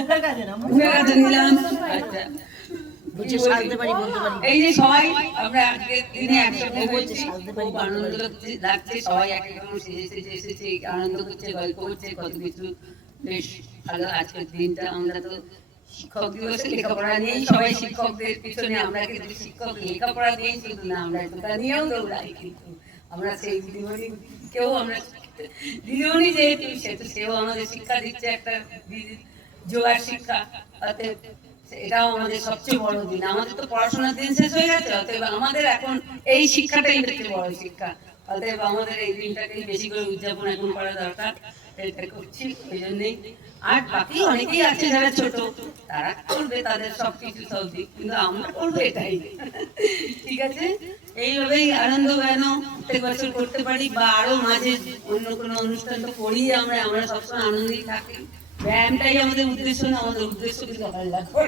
মুখের কাছে নিলাম। আচ্ছা, এই যে সবাই আমরা আজকের দিনে একসাথে হয়েছি, খুব আনন্দ লাগছে। সবাই এক এক রকম সেজে এসেছে, আনন্দ করছে, গল্প করছে, কত কিছু। বেশ ভালো আজকের দিনটা। আমরা তো শিক্ষক দিবসে লেখাপড়া নিয়েই সবাই, শিক্ষকদের পিছনে আমরা কিন্তু শিক্ষক লেখাপড়া নিয়েই শুধু না, আমরা দোকান নিয়েও দৌড়াই। কিন্তু আমরা সেই দিদিমণিকেও আমরা, দিদিমণি যেহেতু সেও আমাদের শিক্ষা দিচ্ছে, একটা যোগার শিক্ষা। অতএব এটাও আমাদের সবচেয়ে বড় দিন। আমাদের তো পড়াশোনার দিন শেষ হয়ে গেছে, অতএব আমাদের এখন এই শিক্ষাটাই হচ্ছে বড় শিক্ষা। অতএব আমাদের এই দিনটাকেই বেশি করে উদযাপন এখন করা দরকার। এটা করছি ওই জন্যই। আর বাকি অনেকেই আছে যারা ছোট, তারা করবে তাদের সবকিছু সব দিক, কিন্তু আমরা করবো এটাই। ঠিক আছে, এইভাবেই আনন্দ যেন প্রত্যেক বছর করতে পারি, বা আরো মাঝে অন্য কোনো অনুষ্ঠান তো করি আমরা সবসময় আনন্দেই থাকি। ব্যায়ামটাই আমাদের উদ্দেশ্য না, আমাদের উদ্দেশ্য কিন্তু ভালো লাগবে।